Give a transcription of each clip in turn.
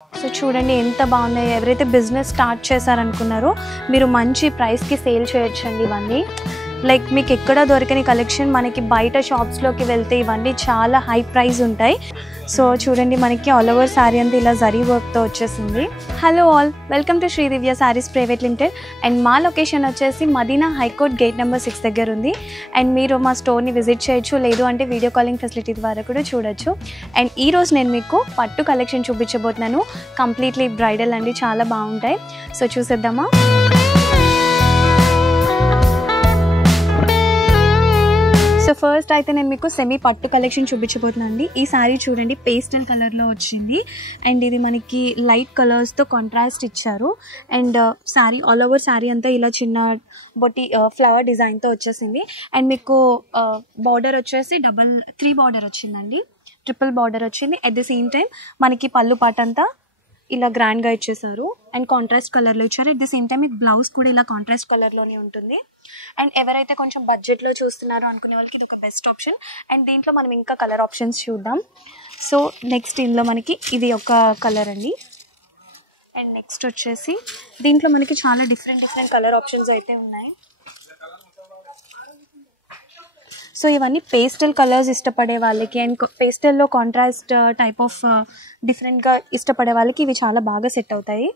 So చూడండి ఎంత బాగున్నాయి. ఎవరైతే బిజినెస్ స్టార్ట్ చేశారనుకున్నారో మీరు మంచి ప్రైస్కి సేల్ చేయొచ్చండి ఇవన్నీ. లైక్ మీకు ఎక్కడ దొరకని కలెక్షన్ మనకి బయట షాప్స్లోకి వెళ్తే ఇవన్నీ చాలా హై ప్రైస్ ఉంటాయి. సో చూడండి మనకి ఆల్ ఓవర్ శారీ అంతా ఇలా జరీ వర్క్తో వచ్చేసింది. Hello all, welcome to Sridivya saris private limited. And మా లొకేషన్ వచ్చేసి మదీనా హైకోర్ట్ గేట్ నెంబర్ 6 దగ్గర ఉంది. అండ్ మీరు మా స్టోర్ని విజిట్ చేయొచ్చు, లేదు అంటే వీడియో కాలింగ్ ఫెసిలిటీ ద్వారా కూడా చూడొచ్చు. అండ్ ఈరోజు నేను మీకు పట్టు కలెక్షన్ చూపించబోతున్నాను. కంప్లీట్లీ బ్రైడల్ అండి, చాలా బాగుంటాయి. సో చూసేద్దామా. సో ఫస్ట్ అయితే నేను మీకు సెమీ పట్టు కలెక్షన్ చూపించబోతున్నాను అండి. ఈ శారీ చూడండి పేస్టల్ కలర్లో వచ్చింది. అండ్ ఇది మనకి లైట్ కలర్స్తో కాంట్రాస్ట్ ఇచ్చారు. And sari all over sari అంతా ఇలా చిన్న బొట్టి ఫ్లవర్ డిజైన్తో వచ్చేసింది. అండ్ మీకు బార్డర్ వచ్చేసి 3 బార్డర్ వచ్చిందండి, ట్రిపుల్ బార్డర్ వచ్చింది. అట్ ది సేమ్ టైం మనకి పళ్ళు పాట అంతా ఇలా గ్రాండ్గా ఇచ్చేసారు అండ్ కాంట్రాస్ట్ కలర్లో ఇచ్చారు. అట్ ది సేమ్ టైం మీకు బ్లౌజ్ కూడా ఇలా కాంట్రాస్ట్ కలర్లోనే ఉంటుంది. అండ్ ఎవరైతే కొంచెం బడ్జెట్లో చూస్తున్నారో అనుకునే వాళ్ళకి ఇది ఒక బెస్ట్ ఆప్షన్. అండ్ దీంట్లో మనం ఇంకా కలర్ ఆప్షన్స్ చూద్దాం. సో నెక్స్ట్ ఇందులో మనకి ఇది ఒక కలర్ అండి. అండ్ నెక్స్ట్ వచ్చేసి దీంట్లో మనకి చాలా డిఫరెంట్ కలర్ ఆప్షన్స్ అయితే ఉన్నాయి. సో ఇవన్నీ పేస్టల్ కలర్స్ ఇష్టపడే వాళ్ళకి అండ్ పేస్టల్లో కాంట్రాస్ట్ టైప్ ఆఫ్ డిఫరెంట్గా ఇష్టపడే వాళ్ళకి ఇవి చాలా బాగా సెట్ అవుతాయి.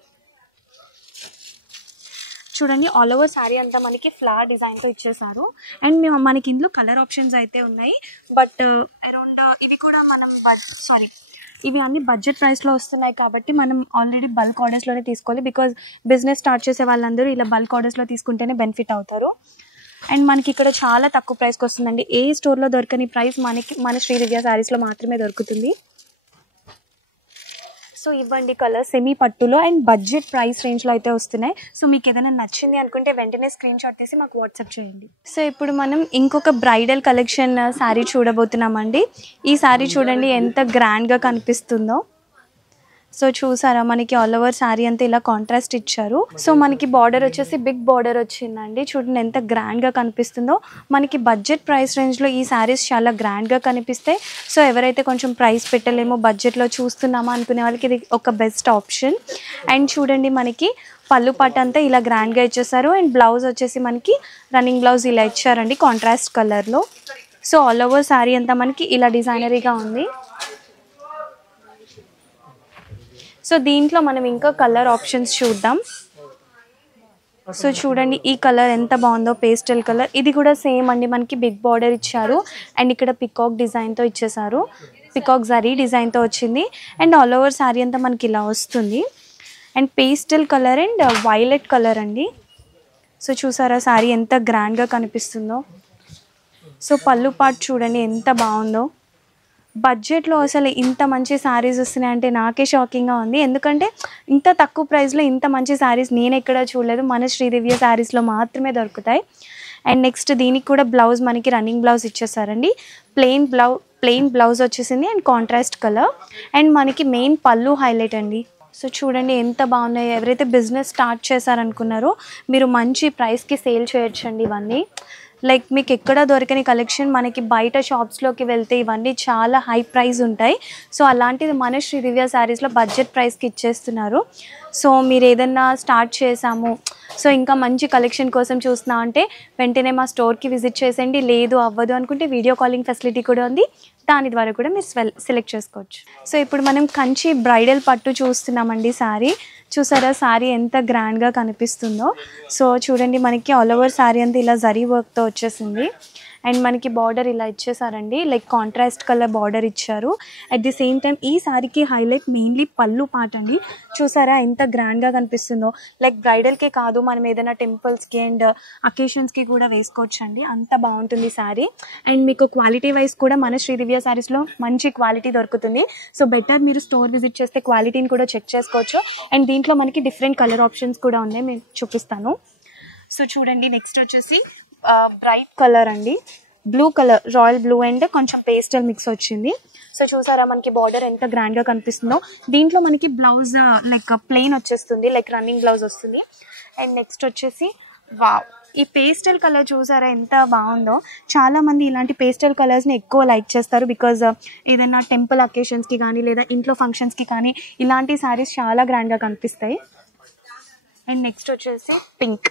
చూడండి ఆల్ ఓవర్ శారీ అంతా మనకి ఫ్లవర్ డిజైన్తో ఇచ్చేసారు. అండ్ మనకి ఇందులో కలర్ ఆప్షన్స్ అయితే ఉన్నాయి. బట్ అరౌండ్ ఇవి కూడా మనం ఇవి అన్ని బడ్జెట్ ప్రైస్లో వస్తున్నాయి కాబట్టి మనం ఆల్రెడీ బల్క్ ఆర్డర్స్లోనే తీసుకోవాలి. బికాజ్ బిజినెస్ స్టార్ట్ చేసే వాళ్ళందరూ ఇలా బల్క్ ఆర్డర్స్లో తీసుకుంటేనే బెనిఫిట్ అవుతారు. అండ్ మనకి ఇక్కడ చాలా తక్కువ ప్రైస్కి వస్తుందండి. ఏ స్టోర్లో దొరకని ప్రైస్ మన శ్రీదివ్య శారీస్లో మాత్రమే దొరుకుతుంది. సో ఇవ్వండి కలర్ సెమీ పట్టులో అండ్ బడ్జెట్ ప్రైస్ రేంజ్లో అయితే వస్తున్నాయి. సో మీకు ఏదైనా నచ్చింది అనుకుంటే వెంటనే స్క్రీన్ షాట్ తీసి మాకు వాట్సాప్ చేయండి. సో ఇప్పుడు మనం ఇంకొక బ్రైడల్ కలెక్షన్ శారీ చూడబోతున్నామండి. ఈ శారీ చూడండి ఎంత గ్రాండ్గా కనిపిస్తుందో. సో చూసారా మనకి ఆల్ ఓవర్ శారీ అంతా ఇలా కాంట్రాస్ట్ ఇచ్చారు. సో మనకి బార్డర్ వచ్చేసి బిగ్ బార్డర్ వచ్చిందండి. చూడండి ఎంత గ్రాండ్గా కనిపిస్తుందో. మనకి బడ్జెట్ ప్రైస్ రేంజ్లో ఈ శారీస్ చాలా గ్రాండ్గా కనిపిస్తాయి. సో ఎవరైతే కొంచెం ప్రైస్ పెట్టలేమో బడ్జెట్లో చూస్తున్నామా అనుకునే వాళ్ళకి ఇది ఒక బెస్ట్ ఆప్షన్. అండ్ చూడండి మనకి పళ్ళు పాట అంతా ఇలా గ్రాండ్గా ఇచ్చేసారు. అండ్ బ్లౌజ్ వచ్చేసి మనకి రన్నింగ్ బ్లౌజ్ ఇలా ఇచ్చారండి కాంట్రాస్ట్ కలర్లో. సో ఆల్ ఓవర్ శారీ అంతా మనకి ఇలా డిజైనరీగా ఉంది. సో దీంట్లో మనం ఇంకా కలర్ ఆప్షన్స్ చూద్దాం. సో చూడండి ఈ కలర్ ఎంత బాగుందో, పేస్టల్ కలర్. ఇది కూడా సేమ్ అండి, మనకి బిగ్ బార్డర్ ఇచ్చారు. అండ్ ఇక్కడ పికాక్ డిజైన్తో ఇచ్చేసారు, పికాక్ జరీ డిజైన్తో వచ్చింది. అండ్ ఆల్ ఓవర్ శారీ అంతా మనకి ఇలా వస్తుంది. And pastel colour and violet colour అండి. సో చూసారా శారీ ఎంత గ్రాండ్గా కనిపిస్తుందో. సో పళ్ళు పాటు చూడండి ఎంత బాగుందో. బడ్జెట్లో అసలు ఇంత మంచి శారీస్ వస్తున్నాయంటే నాకే షాకింగ్గా ఉంది. ఎందుకంటే ఇంత తక్కువ ప్రైస్లో ఇంత మంచి శారీస్ నేను ఎక్కడ చూడలేదు. మన శ్రీదివ్య శారీస్లో మాత్రమే దొరుకుతాయి. అండ్ నెక్స్ట్ దీనికి కూడా బ్లౌజ్ మనకి రన్నింగ్ బ్లౌజ్ ఇచ్చేసారండి. ప్లెయిన్ బ్లౌజ్ వచ్చేసింది అండ్ కాంట్రాస్ట్ కలర్. అండ్ మనకి మెయిన్ పళ్ళు హైలైట్ అండి. సో చూడండి ఎంత బాగున్నాయి. ఎవరైతే బిజినెస్ స్టార్ట్ చేశారనుకున్నారో మీరు మంచి ప్రైస్కి సేల్ చేయొచ్చండి ఇవన్నీ. లైక్ మీకు ఎక్కడ దొరకని కలెక్షన్ మనకి బయట షాప్స్లోకి వెళ్తే ఇవన్నీ చాలా హై ప్రైస్ ఉంటాయి. సో అలాంటిది మన శ్రీదివ్య శారీస్లో బడ్జెట్ ప్రైస్కి ఇచ్చేస్తున్నారు. సో మీరు ఏదన్నా స్టార్ట్ చేసాము, సో ఇంకా మంచి కలెక్షన్ కోసం చూస్తున్నా అంటే వెంటనే మా స్టోర్కి విజిట్ చేసేయండి. లేదు అవ్వదు అనుకుంటే వీడియో కాలింగ్ ఫెసిలిటీ కూడా ఉంది, దాని ద్వారా కూడా మీరు సెలెక్ట్ చేసుకోవచ్చు. సో ఇప్పుడు మనం కంచి బ్రైడల్ పట్టు చూస్తున్నామండి. శారీ చూసారా శారీ ఎంత గ్రాండ్గా కనిపిస్తుందో. సో చూడండి మనకి ఆల్ ఓవర్ శారీ అంతా ఇలా జరీ వర్క్తో వచ్చేసింది. అండ్ మనకి బార్డర్ ఇలా ఇచ్చేసారండి, లైక్ కాంట్రాస్ట్ కలర్ బార్డర్ ఇచ్చారు. అట్ ది సేమ్ టైం ఈ శారీకి హైలైట్ మెయిన్లీ పళ్ళు పాట అండి. చూసారా ఎంత గ్రాండ్గా కనిపిస్తుందో. లైక్ బ్రైడల్కే కాదు, మనం ఏదైనా టెంపుల్స్కి అండ్ అకేషన్స్కి కూడా వేసుకోవచ్చు అండి, అంత బాగుంటుంది శారీ. అండ్ మీకు క్వాలిటీ వైజ్ కూడా మన శ్రీదివ్య శారీస్లో మంచి క్వాలిటీ దొరుకుతుంది. సో బెటర్ మీరు స్టోర్ విజిట్ చేస్తే క్వాలిటీని కూడా చెక్ చేసుకోవచ్చు. అండ్ దీంట్లో మనకి డిఫరెంట్ కలర్ ఆప్షన్స్ కూడా ఉన్నాయి, నేను చూపిస్తాను. సో చూడండి నెక్స్ట్ వచ్చేసి బ్రైట్ కలర్ అండి, blue colour, royal blue and కొంచెం పేస్టల్ మిక్స్ వచ్చింది. సో చూసారా మనకి బార్డర్ ఎంత గ్రాండ్గా కనిపిస్తుందో. దీంట్లో మనకి బ్లౌజ్ లైక్ ప్లెయిన్ వచ్చేస్తుంది, లైక్ రన్నింగ్ బ్లౌజ్ వస్తుంది. అండ్ నెక్స్ట్ వచ్చేసి వావ్ ఈ పేస్టల్ కలర్ చూసారా ఎంత బాగుందో. చాలా మంది ఇలాంటి పేస్టల్ కలర్స్ని ఎక్కువ లైక్ చేస్తారు బికాజ్ ఏదైనా టెంపుల్ అకేషన్స్కి కానీ లేదా ఇంట్లో ఫంక్షన్స్కి కానీ ఇలాంటి శారీస్ చాలా గ్రాండ్గా కనిపిస్తాయి. అండ్ నెక్స్ట్ వచ్చేసి పింక్.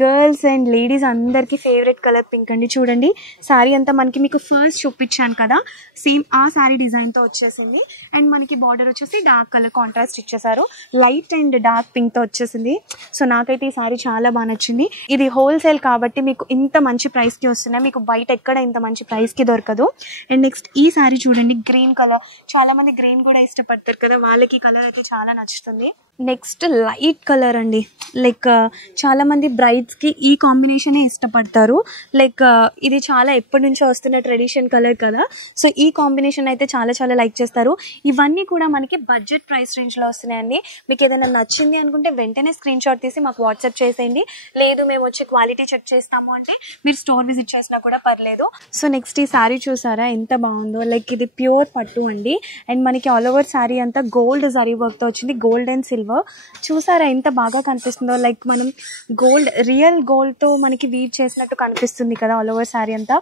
గర్ల్స్ అండ్ లేడీస్ అందరికీ ఫేవరెట్ కలర్ పింక్ అండి. చూడండి శారీ అంతా మనకి మీకు ఫస్ట్ చూపించాను కదా, సేమ్ ఆ శారీ డిజైన్తో వచ్చేసింది. అండ్ మనకి బార్డర్ వచ్చేసి డార్క్ కలర్ కాంట్రాస్ట్ ఇచ్చేసారు, లైట్ అండ్ డార్క్ పింక్తో వచ్చేసింది. సో నాకైతే ఈ శారీ చాలా బాగా నచ్చింది. ఇది హోల్సేల్ కాబట్టి మీకు ఇంత మంచి ప్రైస్కి వస్తున్నాయి, మీకు బయట ఎక్కడ ఇంత మంచి ప్రైస్కి దొరకదు. అండ్ నెక్స్ట్ ఈ శారీ చూడండి, గ్రీన్ కలర్. చాలా మంది గ్రీన్ కూడా ఇష్టపడతారు కదా, వాళ్ళకి ఈ కలర్ అయితే చాలా నచ్చుతుంది. నెక్స్ట్ లైట్ కలర్ అండి, లైక్ చాలా మంది బ్రైడ్స్కి ఈ కాంబినేషనే ఇష్టపడతారు. లైక్ ఇది చాలా ఎప్పటి నుంచో వస్తున్న ట్రెడిషన్ కలర్ కదా, సో ఈ కాంబినేషన్ అయితే చాలా చాలా లైక్ చేస్తారు. ఇవన్నీ కూడా మనకి బడ్జెట్ ప్రైస్ రేంజ్లో వస్తున్నాయండి. మీకు ఏదైనా నచ్చింది అనుకుంటే వెంటనే స్క్రీన్ షాట్ తీసి మాకు వాట్సాప్ చేసేయండి, లేదు మేము వచ్చి క్వాలిటీ చెక్ చేస్తాము అంటే మీరు స్టోర్ విజిట్ చేసినా కూడా పర్లేదు. సో నెక్స్ట్ ఈ శారీ చూసారా ఎంత బాగుందో, లైక్ ఇది ప్యూర్ పట్టు అండి. అండ్ మనకి ఆల్ ఓవర్ శారీ అంతా గోల్డ్ జరీ వర్క్తో వచ్చింది, గోల్డ్ అండ్ సిల్వర్. చూసారా ఎంత బాగా కనిపిస్తుందో, లైక్ మనం గోల్డ్ రియల్ గోల్డ్తో మనకి వీవ్ చేసినట్టు కనిపిస్తుంది కదా ఆల్ ఓవర్ శారీ అంతా.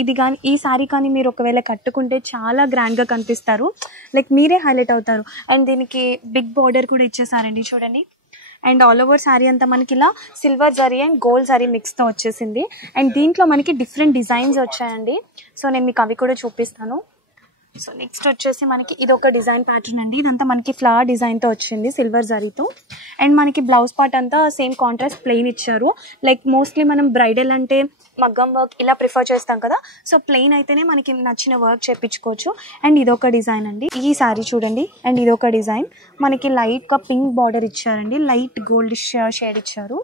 ఇది కానీ ఈ శారీ కానీ మీరు ఒకవేళ కట్టుకుంటే చాలా గ్రాండ్గా కనిపిస్తారు, లైక్ మీరే హైలైట్ అవుతారు. అండ్ దీనికి బిగ్ బార్డర్ కూడా ఇచ్చేసారండి చూడండి. అండ్ ఆల్ ఓవర్ శారీ అంతా మనకి ఇలా silver zari and gold zari మిక్స్తో వచ్చేసింది. అండ్ దీంట్లో మనకి డిఫరెంట్ డిజైన్స్ వచ్చాయండి, సో నేను మీకు అవి కూడా చూపిస్తాను. సో నెక్స్ట్ వచ్చేసి మనకి ఇది ఒక డిజైన్ ప్యాటర్న్ అండి, ఇదంతా మనకి ఫ్లవర్ డిజైన్తో వచ్చింది సిల్వర్ జరీతో. అండ్ మనకి బ్లౌజ్ పార్ట్ అంతా సేమ్ కాంట్రాస్ట్ ప్లెయిన్ ఇచ్చారు. లైక్ మోస్ట్లీ మనం బ్రైడల్ అంటే మగ్గం వర్క్ ఇలా ప్రిఫర్ చేస్తాం కదా, సో ప్లెయిన్ అయితేనే మనకి నచ్చిన వర్క్ చేయించుకోవచ్చు. అండ్ ఇదొక డిజైన్ అండి, ఈ శారీ చూడండి. అండ్ ఇదొక డిజైన్ మనకి లైట్గా పింక్ బార్డర్ ఇచ్చారండి, లైట్ గోల్డ్ షేడ్ ఇచ్చారు.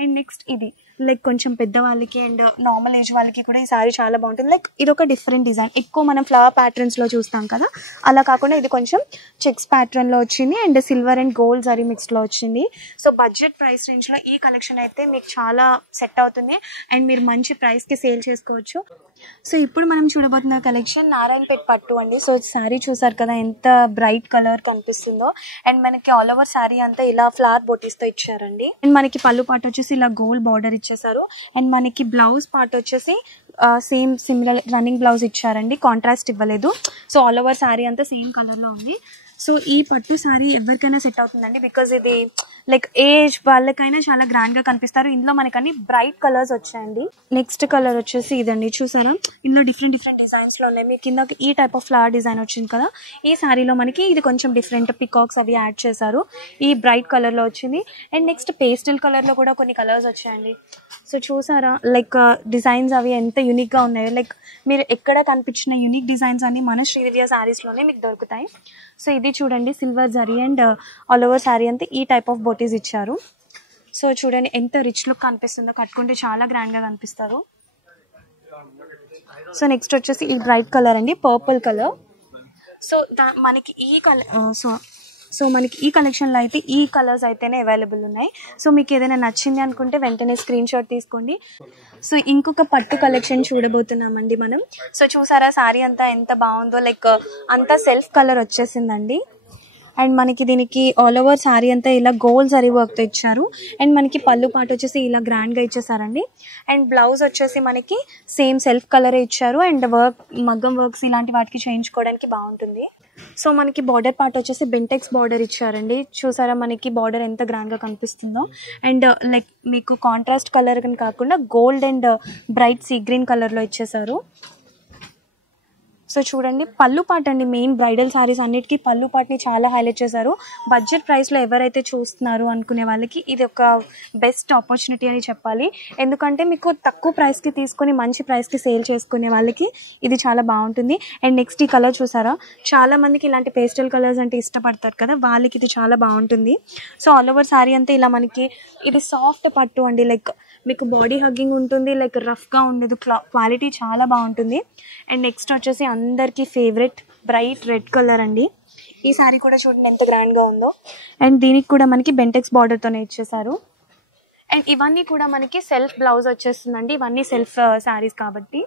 అండ్ నెక్స్ట్ ఇది లైక్ కొంచెం పెద్దవాళ్ళకి అండ్ నార్మల్ ఏజ్ వాళ్ళకి కూడా ఈ శారీ చాలా బాగుంటుంది. లైక్ ఇది ఒక డిఫరెంట్ డిజైన్, ఎక్కువ మనం ఫ్లవర్ ప్యాటర్న్స్లో చూస్తాం కదా, అలా కాకుండా ఇది కొంచెం చెక్స్ ప్యాటర్న్లో వచ్చింది and silver and gold zari మిక్స్లో వచ్చింది. సో బడ్జెట్ ప్రైస్ రేంజ్లో ఈ కలెక్షన్ అయితే మీకు చాలా సెట్ అవుతుంది అండ్ మీరు మంచి ప్రైస్కి సేల్ చేసుకోవచ్చు. సో ఇప్పుడు మనం చూడబోతున్న కలెక్షన్ నారాయణపేట్ పట్టు అండి. సో శారీ చూసారు కదా ఎంత బ్రైట్ కలర్ కనిపిస్తుందో. అండ్ మనకి ఆల్ ఓవర్ శారీ అంతా ఇలా ఫ్లవర్ బోటీస్తో ఇచ్చారండి. అండ్ మనకి పళ్ళు పార్ట్ వచ్చేసి ఇలా గోల్డ్ బార్డర్ ఇచ్చేసారు. అండ్ మనకి బ్లౌజ్ పార్ట్ వచ్చేసి సేమ్ సిమిలర్ రన్నింగ్ బ్లౌజ్ ఇచ్చారండి, కాంట్రాస్ట్ ఇవ్వలేదు. సో ఆల్ ఓవర్ శారీ అంతా సేమ్ కలర్లో ఉంది. సో ఈ పట్టు శారీ ఎవరికైనా సెట్ అవుతుందండి, బికాజ్ ఇది లైక్ ఏజ్ వాళ్ళకైనా చాలా గ్రాండ్గా కనిపిస్తారు. ఇందులో మనకి అన్ని బ్రైట్ కలర్స్ వచ్చాయండి. నెక్స్ట్ కలర్ వచ్చేసి ఇదండి, చూసారా ఇందులో డిఫరెంట్ డిజైన్స్లో ఉన్నాయి. మీకు కింద ఈ టైప్ ఆఫ్ ఫ్లవర్ డిజైన్ వచ్చింది కదా, ఈ శారీలో మనకి ఇది కొంచెం డిఫరెంట్ పికాక్స్ అవి యాడ్ చేశారు, ఈ బ్రైట్ కలర్లో వచ్చింది. అండ్ నెక్స్ట్ పేస్టల్ కలర్లో కూడా కొన్ని కలర్స్ వచ్చాయండి. సో చూసారా లైక్ డిజైన్స్ అవి ఎంత యూనిక్గా ఉన్నాయో, లైక్ మీరు ఎక్కడ కనిపించిన యూనిక్ డిజైన్స్ అన్ని మన శ్రీదివ్య శారీస్లోనే మీకు దొరుకుతాయి. సో ఇది చూడండి silver zari and all over sari అంతా ఈ టైప్ ఆఫ్ బోటీస్ ఇచ్చారు. సో చూడండి ఎంత రిచ్ లుక్ కనిపిస్తుందో, కట్టుకుంటే చాలా గ్రాండ్గా కనిపిస్తారు. సో నెక్స్ట్ వచ్చేసి ఈ బ్రైట్ కలర్ అండి, పర్పుల్ కలర్. సో మనకి ఈ కలర్ సో మనకి ఈ కలెక్షన్లో అయితే ఈ కలర్స్ అయితేనే అవైలబుల్ ఉన్నాయి. సో మీకు ఏదైనా నచ్చింది అనుకుంటే వెంటనే స్క్రీన్ షాట్ తీసుకోండి. సో ఇంకొక పట్టు కలెక్షన్ చూడబోతున్నామండి మనం. సో చూసారా శారీ అంతా ఎంత బాగుందో, లైక్ అంతా సెల్ఫ్ కలర్ వచ్చేసిందండి. అండ్ మనకి దీనికి ఆల్ ఓవర్ శారీ అంతా ఇలా గోల్డ్ జరీ వర్క్తో ఇచ్చారు. అండ్ మనకి పళ్ళు పాటు వచ్చేసి ఇలా గ్రాండ్గా ఇచ్చేసారండి. అండ్ బ్లౌజ్ వచ్చేసి మనకి సేమ్ సెల్ఫ్ కలరే ఇచ్చారు. అండ్ వర్క్ మగ్గం వర్క్స్ ఇలాంటి వాటికి చేయించుకోవడానికి బాగుంటుంది. సో మనకి బార్డర్ పార్ట్ వచ్చేసి బెంటెక్స్ బార్డర్ ఇచ్చారండి. చూసారా మనకి బార్డర్ ఎంత గ్రాండ్గా కనిపిస్తుందో. అండ్ లైక్ మీకు కాంట్రాస్ట్ కలర్ అని కాకుండా gold and bright sea green కలర్లో ఇచ్చేసారు. సో చూడండి పళ్ళు పార్ట్ అండి, మెయిన్ బ్రైడల్ శారీస్ అన్నిటికీ పళ్ళు పార్ట్ని చాలా హైలైట్ చేశారు. బడ్జెట్ ప్రైస్లో ఎవరైతే చూస్తున్నారు అనుకునే వాళ్ళకి ఇది ఒక బెస్ట్ ఆపర్చునిటీ అని చెప్పాలి. ఎందుకంటే మీకు తక్కువ ప్రైస్కి తీసుకొని మంచి ప్రైస్కి సేల్ చేసుకునే వాళ్ళకి ఇది చాలా బాగుంటుంది. అండ్ నెక్స్ట్ ఈ కలర్ చూసారా, చాలా మందికి ఇలాంటి పేస్టల్ కలర్స్ అంటే ఇష్టపడతారు కదా, వాళ్ళకి ఇది చాలా బాగుంటుంది. సో ఆల్ ఓవర్ శారీ అంతా ఇలా మనకి ఇది సాఫ్ట్ పట్టు అండి, లైక్ మీకు బాడీ హగ్గింగ్ ఉంటుంది, లైక్ రఫ్గా ఉండదు, క్వాలిటీ చాలా బాగుంటుంది. అండ్ నెక్స్ట్ వచ్చేసి అందరికీ ఫేవరెట్ బ్రైట్ రెడ్ కలర్ అండి. ఈ శారీ కూడా చూడండి ఎంత గ్రాండ్గా ఉందో. అండ్ దీనికి కూడా మనకి బెంటెక్స్ బార్డర్తోనే ఇచ్చేసారు. అండ్ ఇవన్నీ కూడా మనకి సెల్ఫ్ బ్లౌజ్ వచ్చేస్తుందండి, ఇవన్నీ సెల్ఫ్ శారీస్ కాబట్టి.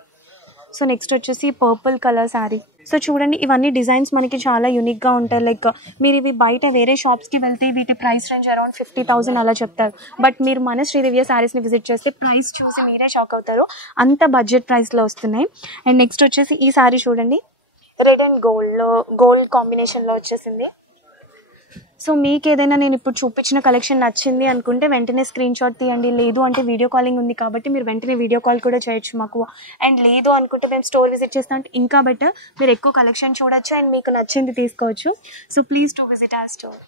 సో నెక్స్ట్ వచ్చేసి పర్పుల్ కలర్ శారీ. సో చూడండి ఇవన్నీ డిజైన్స్ మనకి చాలా యూనిక్గా ఉంటాయి. లైక్ మీరు ఇవి బయట వేరే షాప్స్కి వెళ్తే వీటి ప్రైస్ రేంజ్ అరౌండ్ 50,000 అలా చెప్తారు. బట్ మీరు మన శ్రీదివ్య శారీస్ని విజిట్ చేస్తే ప్రైస్ చూసి మీరే షాక్ అవుతారు, అంత బడ్జెట్ ప్రైస్లో వస్తున్నాయి. అండ్ నెక్స్ట్ వచ్చేసి ఈ శారీ చూడండి, రెడ్ అండ్ గోల్డ్ కాంబినేషన్లో వచ్చేసింది. సో మీకు ఏదైనా నేను ఇప్పుడు చూపించిన కలెక్షన్ నచ్చింది అనుకుంటే వెంటనే స్క్రీన్ షాట్ తీయండి. లేదు అంటే వీడియో కాలింగ్ ఉంది కాబట్టి మీరు వెంటనే వీడియో కాల్ కూడా చేయొచ్చు మాకు. అండ్ లేదు అనుకుంటే మేము స్టోర్ విజిట్ చేస్తాం అంటే ఇంకా బెటర్, మీరు ఎక్కువ కలెక్షన్ చూడొచ్చు అండ్ మీకు నచ్చింది తీసుకోవచ్చు. So please to visit our store.